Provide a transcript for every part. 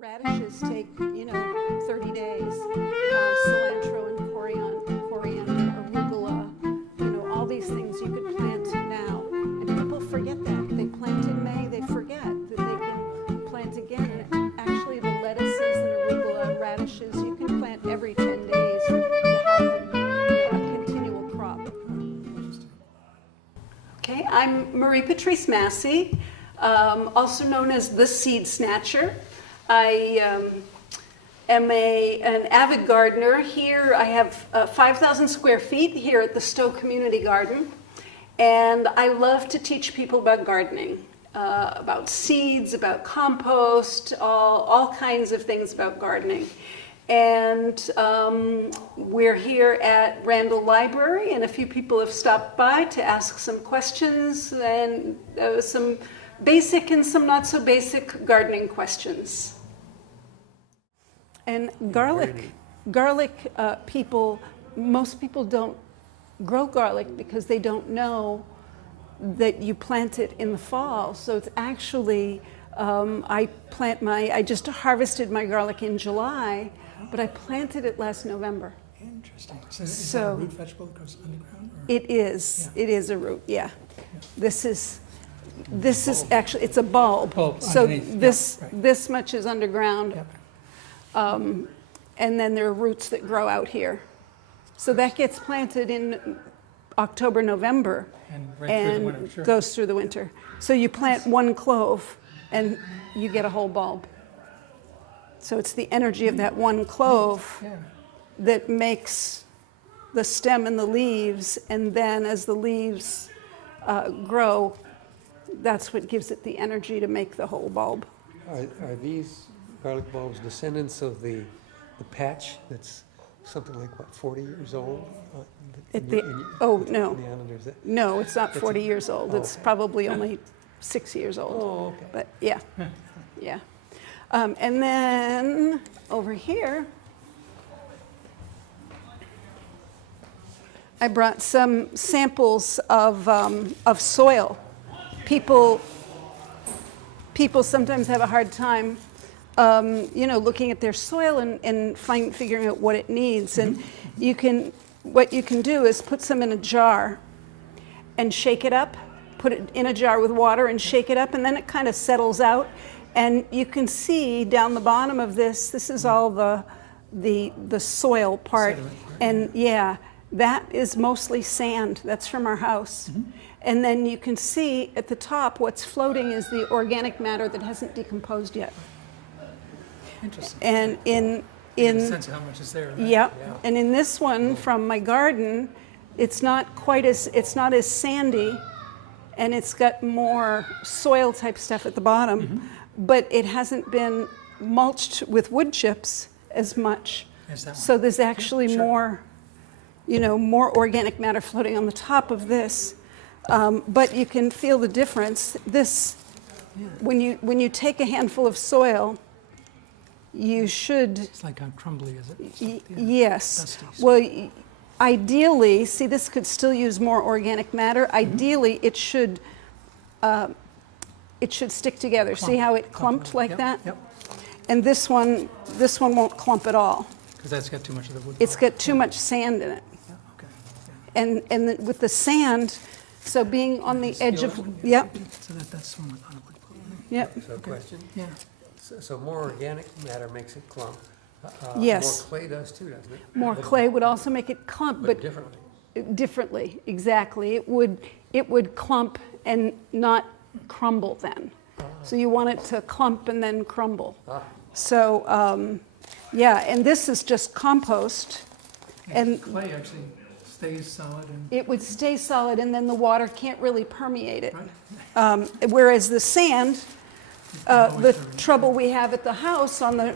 Radishes take, 30 days. Cilantro and coriander, arugula, all these things you could plant now. And people forget that. They plant in May, they forget that they can plant again. Actually, the lettuces and arugula and radishes, you can plant every 10 days to have a continual crop. Okay, I'm Patrice Masse, also known as the Seed Snatcher. I am an avid gardener. Here I have 5,000 square feet here at the Stow Community Garden, and I love to teach people about gardening, about seeds, about compost, all kinds of things about gardening. And we're here at Randall Library, and a few people have stopped by to ask some questions and some basic and some not so basic gardening questions. And garlic, most people don't grow garlic because they don't know that you plant it in the fall. So it's actually, I just harvested my garlic in July, but I planted it last November. Interesting. So is that a root vegetable that goes underground? Or? It is. Yeah. It is a root. Yeah. This is actually, it's a bulb. So this much is underground. Yep. And then there are roots that grow out here. So that gets planted in October, November, and goes through the winter. So you plant one clove and you get a whole bulb. So it's the energy of that one clove that makes the stem and the leaves, and then as the leaves grow, that's what gives it the energy to make the whole bulb. Are these garlic bulbs descendants of the patch that's something like, 40 years old? No. No, it's not 40 years old. It's probably only 6 years old. Oh, okay. But yeah, yeah. And then over here, I brought some samples of soil. People sometimes have a hard time looking at their soil and figuring out what it needs. And what you can do is put some in a jar and shake it up, put it in a jar with water and shake it up, and then it kind of settles out. And you can see down the bottom of this is all the soil part. And that is mostly sand. That's from our house. Mm-hmm. And then you can see at the top what's floating is the organic matter that hasn't decomposed yet. Interesting. And in a sense of how much is there. Right? Yeah. And in this one from my garden, it's not as sandy, and it's got more soil type stuff at the bottom, mm-hmm. but it hasn't been mulched with wood chips as much. So there's actually more organic matter floating on the top of this. But you can feel the difference. When you take a handful of soil, you should. It's like how crumbly is it? Yes. Well, ideally, see, this could still use more organic matter. Mm-hmm. Ideally, it should stick together. Clump. See how it clumped like that? Yep. And this one won't clump at all. Because that's got too much of the wood. It's got too much sand in it. Yeah. Okay. Yeah. And with the sand, so being on the edge of, yep. So that's one on a wood pole. Yep. So question? Yeah. So more organic matter makes it clump. Yes. More clay does too, doesn't it? More clay would also make it clump, but differently. Differently, exactly. It would clump and not crumble then. So you want it to clump and then crumble. So and this is just compost. And clay actually stays solid. It would stay solid, and then the water can't really permeate it. Right. Whereas the sand, the trouble we have at the house on the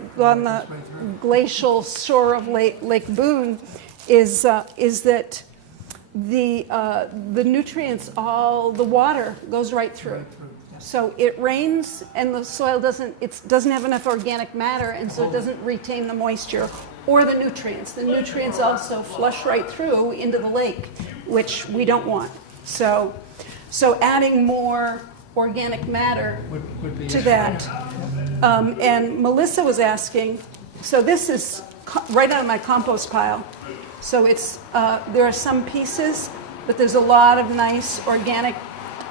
glacial shore of Lake Boone is that the nutrients, all the water goes right through. So it rains and the soil doesn't have enough organic matter, and so it doesn't retain the moisture or the nutrients. The nutrients also flush right through into the lake, which we don't want. So adding more organic matter would be to that And Melissa was asking, so this is right on my compost pile. So it's there are some pieces, but there's a lot of nice organic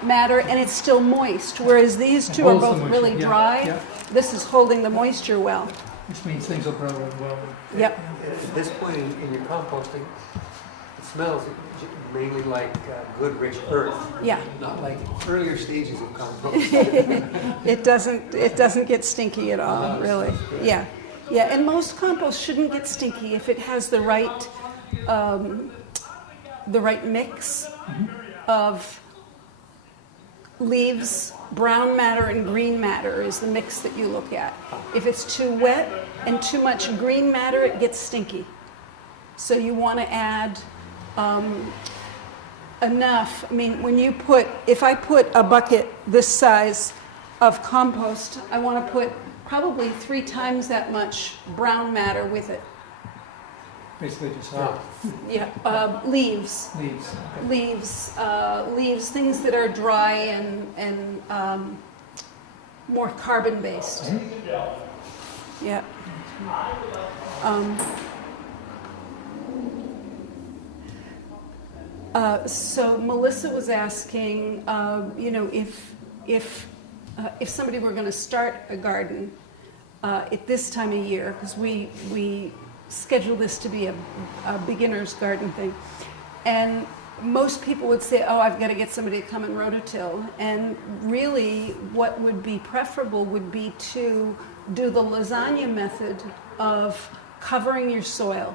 matter, and it's still moist. Whereas these two are both really dry. Yeah. This is holding the moisture well. Which means things will grow really well. Yep. At this point in your composting, it smells mainly like good, rich earth. Yeah. Not like earlier stages of compost. It doesn't get stinky at all, really. Yeah. Yeah, and most compost shouldn't get stinky if it has the right mix of leaves, brown matter, and green matter is the mix that you look at. If it's too wet and too much green matter, it gets stinky. So you want to add enough. I mean, if I put a bucket this size of compost, I want to put probably 3 times that much brown matter with it. Basically just earth. Yeah, leaves. Leaves. Okay. Leaves, things that are dry and more carbon-based. Yeah. So Melissa was asking, if somebody were going to start a garden at this time of year, because we schedule this to be a beginner's garden thing, and most people would say, oh, I've got to get somebody to come and rototill. And really what would be preferable would be to do the lasagna method of covering your soil.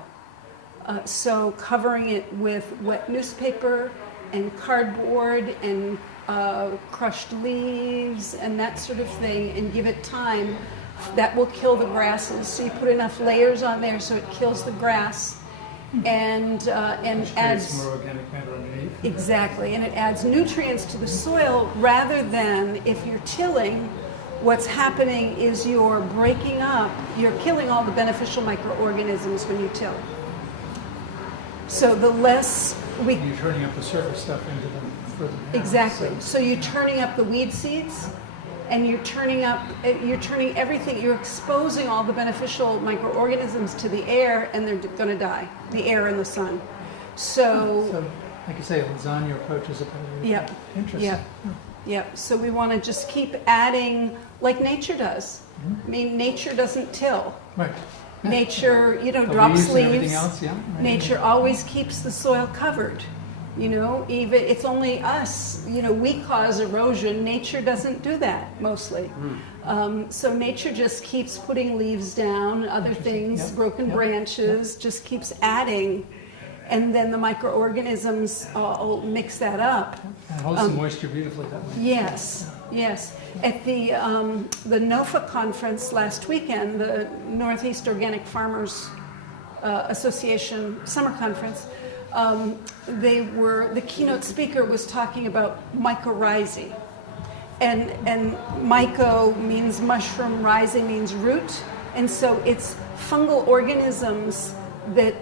So covering it with wet newspaper and cardboard and crushed leaves and that sort of thing, and give it time. That will kill the grasses. So you put enough layers on there so it kills the grass and adds more organic matter underneath. Exactly, and it adds nutrients to the soil rather than if you're tilling. What's happening is you're killing all the beneficial microorganisms when you till. So the less You're turning up the surface stuff into the further down. Exactly. So you're turning up the weed seeds, and you're turning everything. You're exposing all the beneficial microorganisms to the air, and they're going to die. The air and the sun. So like you say, a lasagna approach is a better way. Yep. Interesting. Yep. Yep. So we want to just keep adding, like nature does. I mean, nature doesn't till. Right. Yeah. Nature, The drops and everything leaves. else, yeah. Right. Nature always keeps the soil covered. Even it's only us. We cause erosion. Nature doesn't do that mostly. So nature just keeps putting leaves down, other things, Yep. broken Yep. branches, just keeps adding, and then the microorganisms will mix that up. And it holds the moisture beautifully that way. Yes, yes. At the NOFA conference last weekend, the Northeast Organic Farmers Association summer conference, the keynote speaker was talking about mycorrhizae. And myco means mushroom, rhizae means root. And so it's fungal organisms that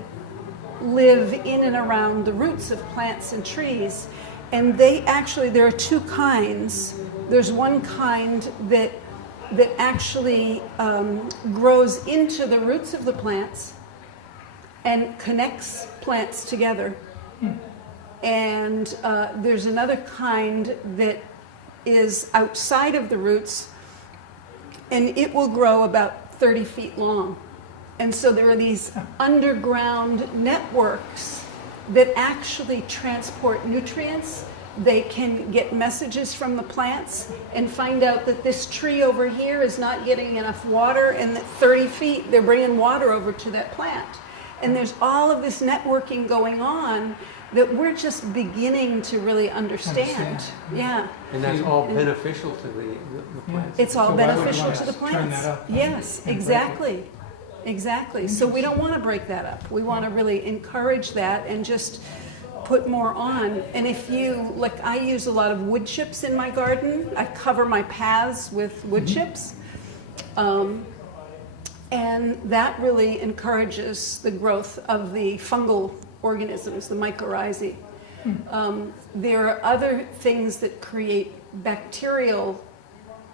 live in and around the roots of plants and trees. And there are 2 kinds. There's one kind that actually grows into the roots of the plants and connects plants together. And there's another kind that is outside of the roots, and it will grow about 30 feet long. And so there are these underground networks that actually transport nutrients. They can get messages from the plants and find out that this tree over here is not getting enough water, and that 30 feet they're bringing water over to that plant. And there's all of this networking going on that we're just beginning to really understand. Yeah. And that's all beneficial to the plants. It's all So why would you beneficial want to the to turn plants. that up Yes, and break it? exactly. Exactly. So we don't want to break that up. We want to really encourage that and just put more on. And if I use a lot of wood chips in my garden. I cover my paths with wood chips. And that really encourages the growth of the fungal organisms, the mycorrhizae. There are other things that create bacterial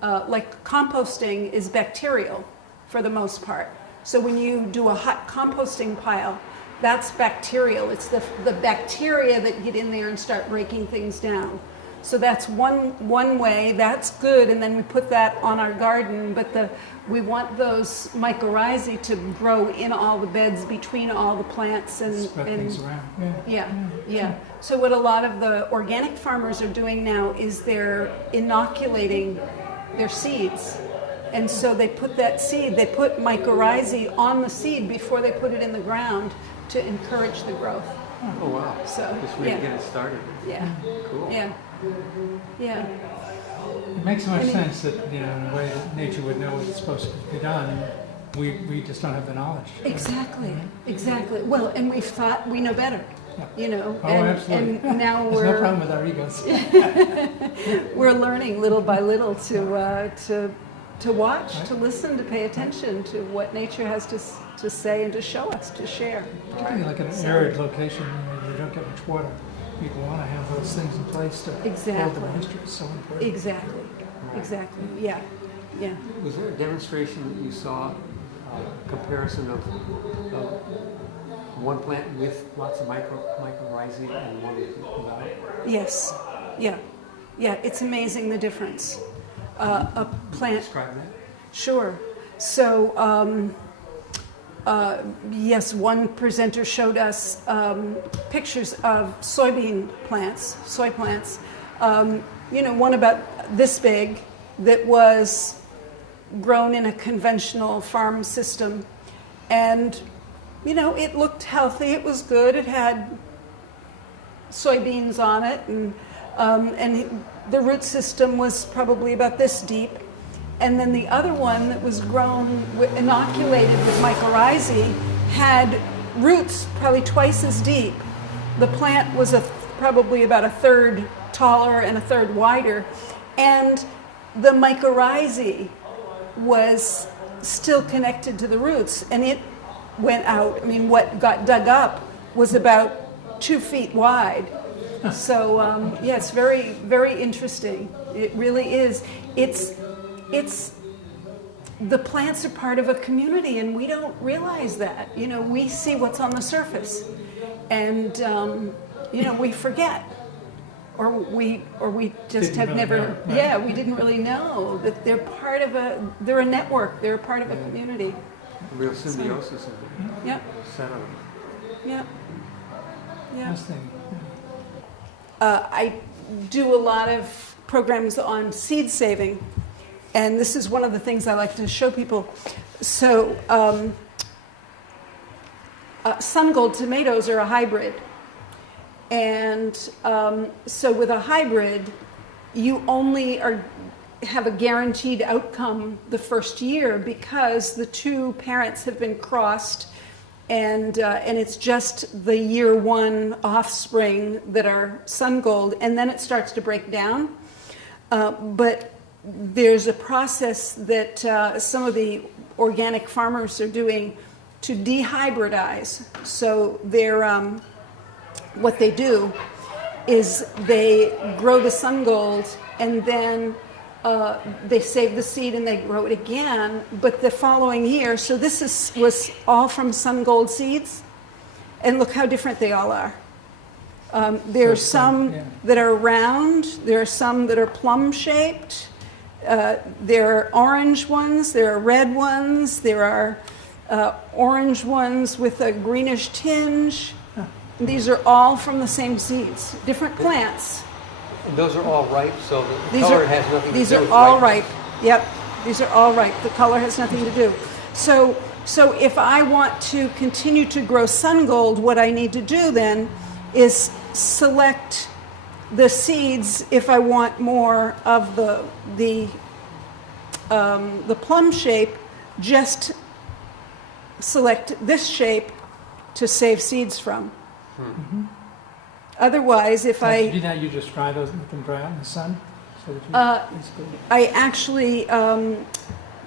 like composting is bacterial for the most part. So when you do a hot composting pile, that's bacterial. It's the bacteria that get in there and start breaking things down. So that's one way. That's good, and then we put that on our garden. But we want those mycorrhizae to grow in all the beds between all the plants and Spread things around. yeah. So what a lot of the organic farmers are doing now is they're inoculating their seeds. And so they put mycorrhizae on the seed before they put it in the ground to encourage the growth. Oh, wow. So, Just way to get it started. Yeah. Cool. Yeah. Yeah. It makes so much sense that, in a way that nature would know what's supposed to be done. We just don't have the knowledge. Exactly. Well, and we've thought we know better. Yeah. Oh, and, absolutely. and now There's no problem with our egos. we're learning little by little to watch, Right. to listen, to pay attention to what nature has to say and to show us, to share. Particularly like in an arid location where you don't get much water. People want to have those things in place to hold the Exactly. moisture. It's so important. Exactly. Yeah. Was there a demonstration that you saw, comparison of one plant with lots of mycorrhizae and one without? Yes. Yeah. It's amazing the difference. A plant. Describe that. Sure. So, yes, one presenter showed us pictures of soy plants. One about this big that was grown in a conventional farm system. And, it looked healthy. It was good. It had soybeans on it. And the root system was probably about this deep. And then the other one that was grown, inoculated with mycorrhizae, had roots probably twice as deep. The plant was probably about a third taller and a third wider. And the mycorrhizae was still connected to the roots. And it went out. What got dug up was about 2 feet wide. So, it's very, very interesting. It really is. It's the plants are part of a community, and we don't realize that. We see what's on the surface, and we forget, or we just Didn't have really never. know, right. Yeah, we didn't really know that they're part of they're a network. They're a part of a community. Real symbiosis of Yeah, set of yeah. Fascinating. I do a lot of programs on seed saving, and this is one of the things I like to show people. So, sun gold tomatoes are a hybrid, and so with a hybrid, you only have a guaranteed outcome the first year because the two parents have been crossed. And it's just the year one offspring that are sun gold, and then it starts to break down. But there's a process that some of the organic farmers are doing to dehybridize. So what they do is they grow the sun gold, and then they save the seed and they grow it again, but the following year, so this was all from sun gold seeds, and look how different they all are. There are some that are round, there are some that are plum shaped, there are orange ones, there are red ones, there are orange ones with a greenish tinge. These are all from the same seeds, different plants. And those are all ripe, so the color has nothing to do with These are all ripeness. ripe. Yep, these are all ripe. The color has nothing to do. So if I want to continue to grow sun gold, what I need to do then is select the seeds if I want more of the plum shape. Just select this shape to save seeds from. Mm-hmm. Otherwise, if To do that, you just dry those and let them dry out in the sun? So that basically... I actually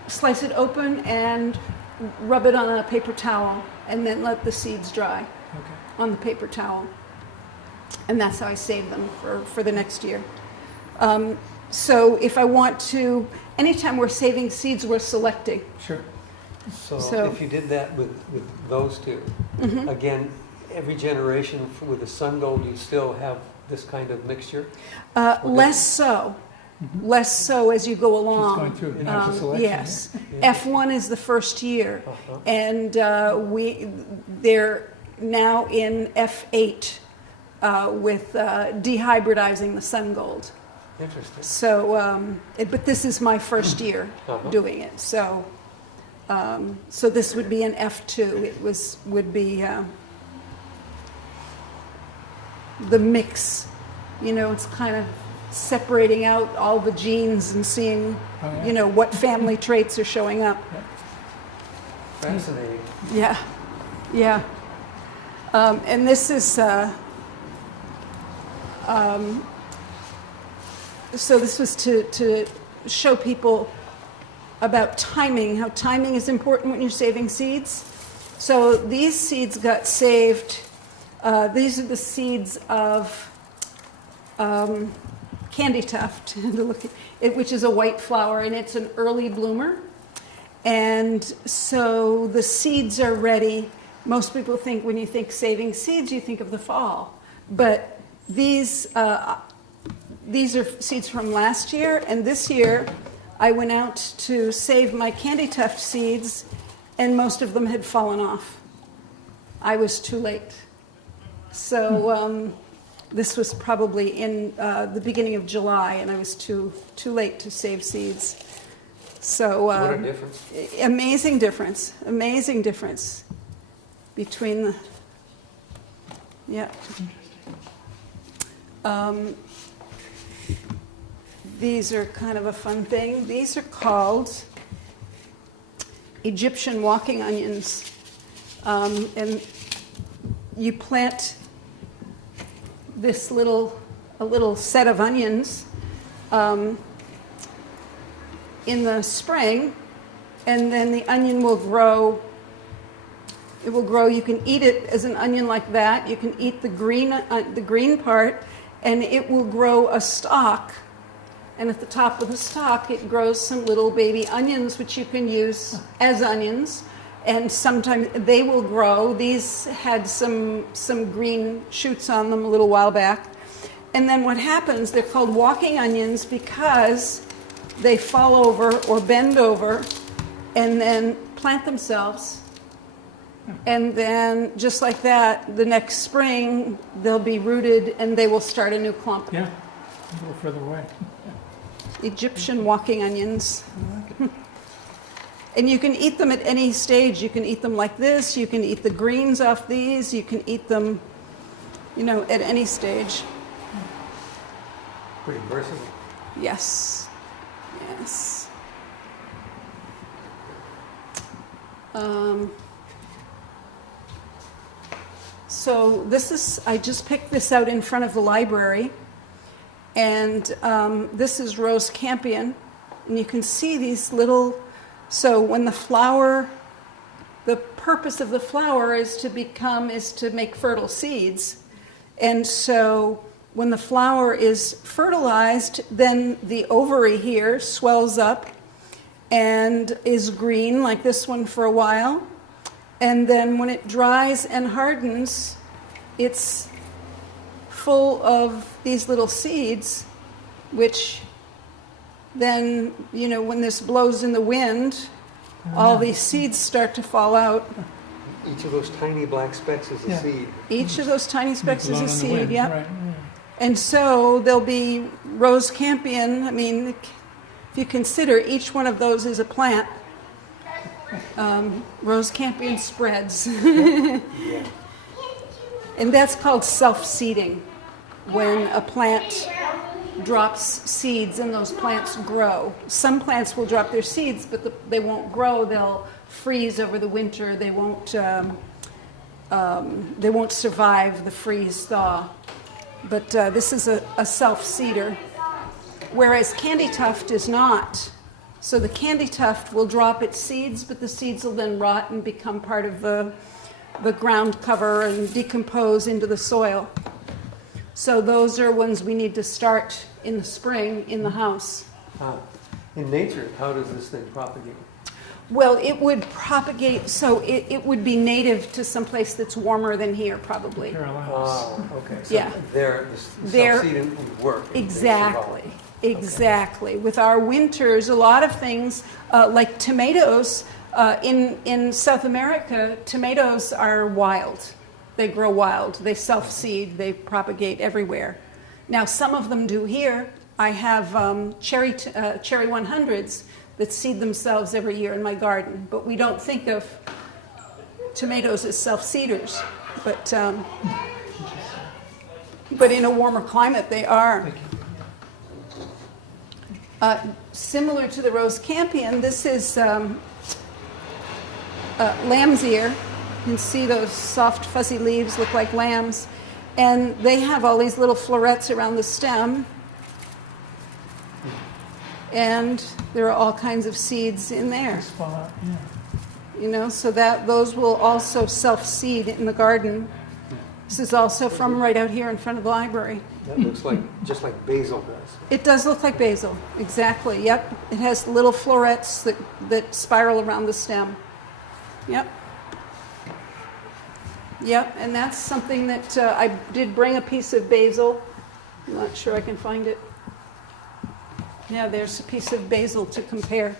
slice it open and rub it on a paper towel and then let the seeds dry on the paper towel. And that's how I save them for the next year. So if I want to, anytime we're saving seeds, we're selecting. Sure. So if you did that with those two, Mhm. again, every generation with the sun gold, you still have this kind of mixture? Less so. Less so as you go along. She's going through a natural selection. Yes. Yeah. F1 is the first year, Uh-huh. and they're now in F8 with dehybridizing the sun gold. Interesting. So, but this is my first year Uh-huh. doing it. So, so this would be an F2. It would be the mix. You know, it's kind of separating out all the genes and seeing, Oh, yeah. you know, what family traits are showing up. Fascinating. Yeah, yeah. And this is, so this was to show people about timing, how timing is important when you're saving seeds. So these seeds got saved. These are the seeds of candy tuft, which is a white flower, and it's an early bloomer. And so the seeds are ready. Most people think when you think saving seeds, you think of the fall. But these are seeds from last year, and this year I went out to save my candy tuft seeds, and most of them had fallen off. I was too late. So this was probably in the beginning of July, and I was too late to save seeds. So What a difference. amazing difference between the, yeah. These are kind of a fun thing. These are called Egyptian walking onions. And you plant this a little set of onions in the spring, and then the onion will grow. It will grow. You can eat it as an onion like that. You can eat the green part, and it will grow a stalk. And at the top of the stalk, it grows some little baby onions, which you can use as onions. And sometimes they will grow. These had some green shoots on them a little while back. And then what happens, they're called walking onions because they fall over or bend over and then plant themselves. And then just like that, the next spring, they'll be rooted and they will start a new clump. Yeah, a little further away. Egyptian walking onions. And you can eat them at any stage. You can eat them like this. You can eat the greens off these. You can eat them, you know, at any stage. Pretty versatile. Yes. Yes. So this is, I just picked this out in front of the library. And this is rose campion. And you can see these little, so when the flower, the purpose of the flower is to make fertile seeds. And so when the flower is fertilized, then the ovary here swells up and is green like this one for a while. And then when it dries and hardens, it's full of these little seeds, which then, you know, when this blows in the wind, all these seeds start to fall out. Each of those tiny black specks is a Yeah. seed. Each of those tiny specks is Blown a on the seed, wind, yep. right, And so there'll be rose campion. I mean, if you consider each one of those is a plant, rose campion spreads. Yeah. And that's called self-seeding, when a plant drops seeds and those plants grow. Some plants will drop their seeds, but they won't grow. They'll freeze over the winter. They won't survive the freeze thaw. But this is a self-seeder, whereas candy tuft is not. So the candy tuft will drop its seeds, but the seeds will then rot and become part of the ground cover and decompose into the soil. So those are ones we need to start in the spring in the house. In nature, how does this thing propagate? Well, it would propagate, so it would be native to some place that's warmer than here, probably. Carolinas. Oh, okay. So Yeah. the They're- self-seeding would work. They Exactly, survive. exactly. With our winters, a lot of things, like tomatoes, in South America, tomatoes are wild. They grow wild. They self-seed. They propagate everywhere. Now, some of them do here. I have cherry 100s that seed themselves every year in my garden, but we don't think of tomatoes as self-seeders. But in a warmer climate, they are. Similar to the rose campion, this is lamb's ear. You can see those soft, fuzzy leaves look like lambs. And they have all these little florets around the stem. And there are all kinds of seeds in there. Spot, yeah. You know, so that those will also self-seed in the garden. This is also from right out here in front of the library. That looks like just like basil does. It does look like basil, exactly. Yep, it has little florets that spiral around the stem. Yep. Yep, and that's something that I did bring a piece of basil. I'm not sure I can find it. Yeah, there's a piece of basil to compare.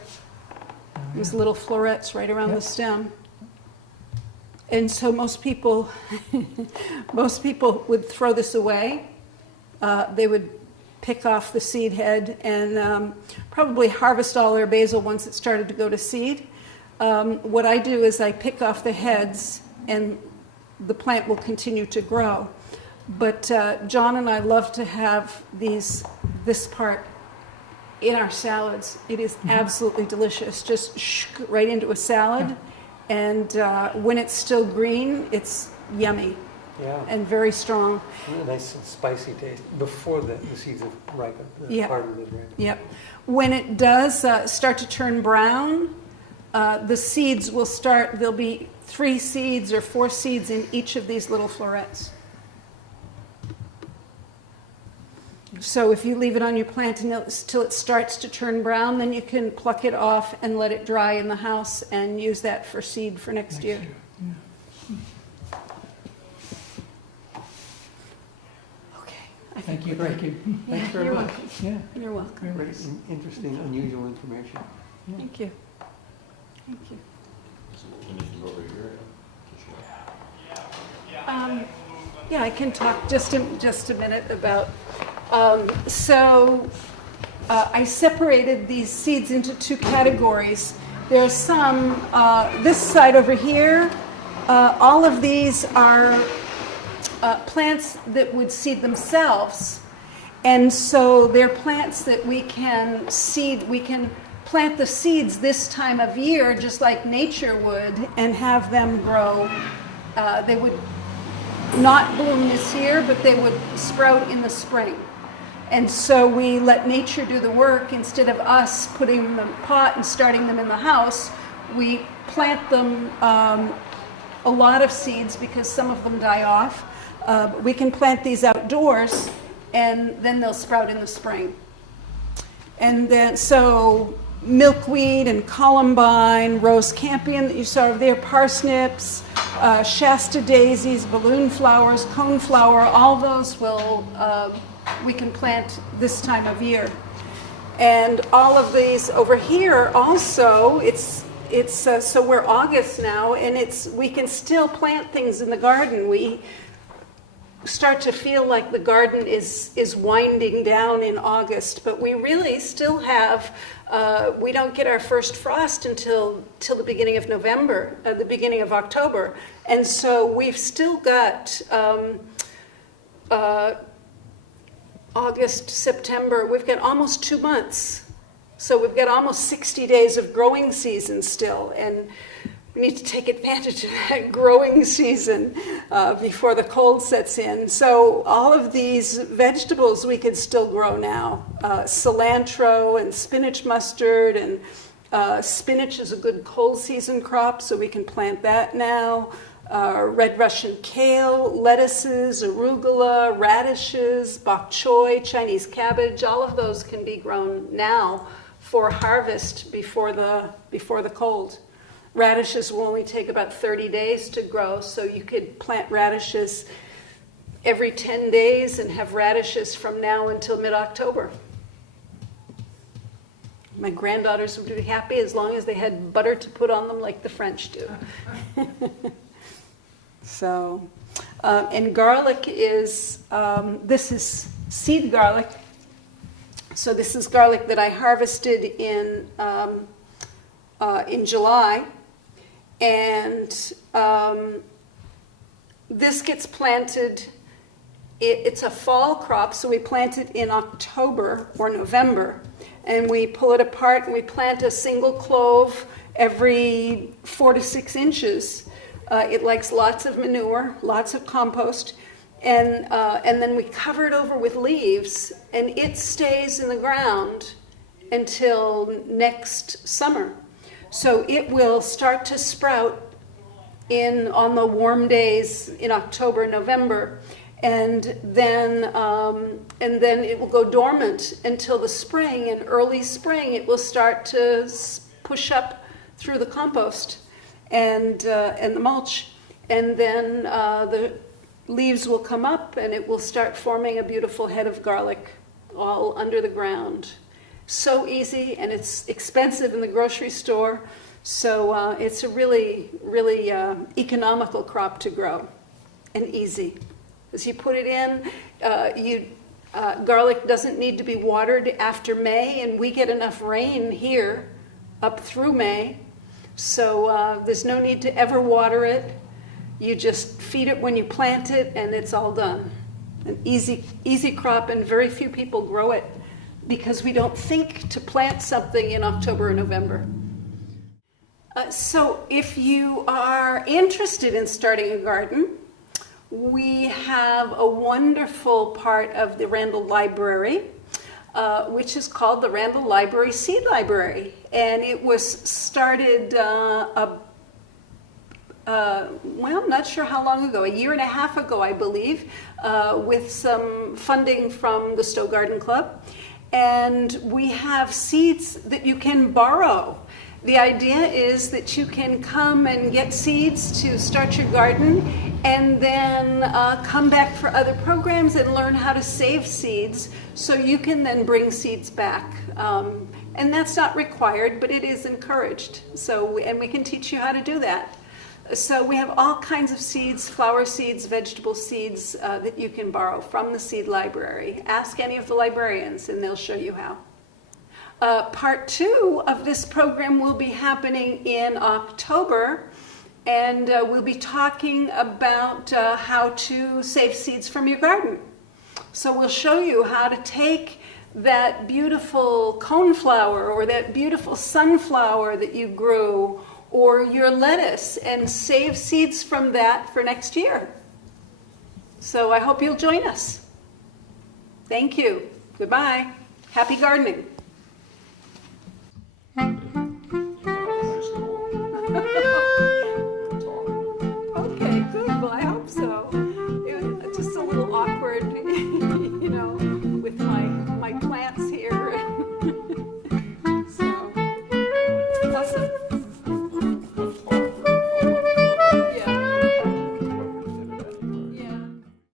These little florets right around the stem. And so most people would throw this away. They would pick off the seed head and probably harvest all their basil once it started to go to seed. What I do is I pick off the heads and the plant will continue to grow. But John and I love to have this part in our salads. It is absolutely delicious. Just right into a salad. And when it's still green, it's yummy and very strong. A nice spicy taste before the seeds have ripened. Hardened. Yep. When it does start to turn brown, the seeds will start, there'll be 3 seeds or 4 seeds in each of these little florets. So if you leave it on your plant until it starts to turn brown, then you can pluck it off and let it dry in the house and use that for seed for next year. Yeah. Okay. Thank you. Thanks very You're much. welcome. Yeah. You're welcome. Very interesting, unusual information. Thank you. Thank you. Anything over here? Yeah, I can talk just a minute about. I separated these seeds into 2 categories. There's some this side over here. All of these are plants that would seed themselves, and so they're plants that we can seed. We can plant the seeds this time of year, just like nature would, and have them grow. They would not bloom this year, but they would sprout in the spring. And so we let nature do the work instead of us putting them in the pot and starting them in the house. We plant them a lot of seeds because some of them die off. We can plant these outdoors and then they'll sprout in the spring. And then so milkweed and columbine, rose campion that you saw over there, parsnips, Shasta daisies, balloon flowers, coneflower, all those we can plant this time of year. And all of these over here also, so we're August now, and we can still plant things in the garden. We start to feel like the garden is winding down in August, but we really still have, we don't get our first frost until the beginning of November, the beginning of October. And so we've still got August, September, we've got almost 2 months. So we've got almost 60 days of growing season still, and we need to take advantage of that growing season before the cold sets in. So all of these vegetables we can still grow now. Cilantro and spinach mustard, and spinach is a good cold season crop, so we can plant that now. red Russian kale, lettuces, arugula, radishes, bok choy, Chinese cabbage. All of those can be grown now for harvest before the cold. Radishes will only take about 30 days to grow, so you could plant radishes every 10 days and have radishes from now until mid-October. My granddaughters would be happy as long as they had butter to put on them like the French do. So, and garlic is, this is seed garlic. So this is garlic that I harvested in July. And this gets planted, it's a fall crop, so we plant it in October or November. And we pull it apart and we plant a single clove every 4 to 6 inches. It likes lots of manure, lots of compost, and then we cover it over with leaves, and it stays in the ground until next summer. So it will start to sprout on the warm days in October, November, and then it will go dormant until the spring. In early spring, it will start to push up through the compost and the mulch, and then the leaves will come up, and it will start forming a beautiful head of garlic all under the ground. So easy, and it's expensive in the grocery store, so it's a really, really economical crop to grow, and easy. As you put it in, garlic doesn't need to be watered after May, and we get enough rain here up through May, so there's no need to ever water it. You just feed it when you plant it, and it's all done. An easy crop, and very few people grow it because we don't think to plant something in October or November. So if you are interested in starting a garden, we have a wonderful part of the Randall Library, which is called the Randall Library Seed Library. And it was started, well, I'm not sure how long ago, 1.5 years ago, I believe, with some funding from the Stow Garden Club. And we have seeds that you can borrow. The idea is that you can come and get seeds to start your garden, and then come back for other programs and learn how to save seeds, so you can then bring seeds back. And that's not required, but it is encouraged. And we can teach you how to do that. So we have all kinds of seeds, flower seeds, vegetable seeds, that you can borrow from the seed library. Ask any of the librarians and they'll show you how. Part 2 of this program will be happening in October, and we'll be talking about how to save seeds from your garden. So we'll show you how to take that beautiful coneflower or that beautiful sunflower that you grew, or your lettuce, and save seeds from that for next year. So I hope you'll join us. Thank you. Goodbye. Happy gardening.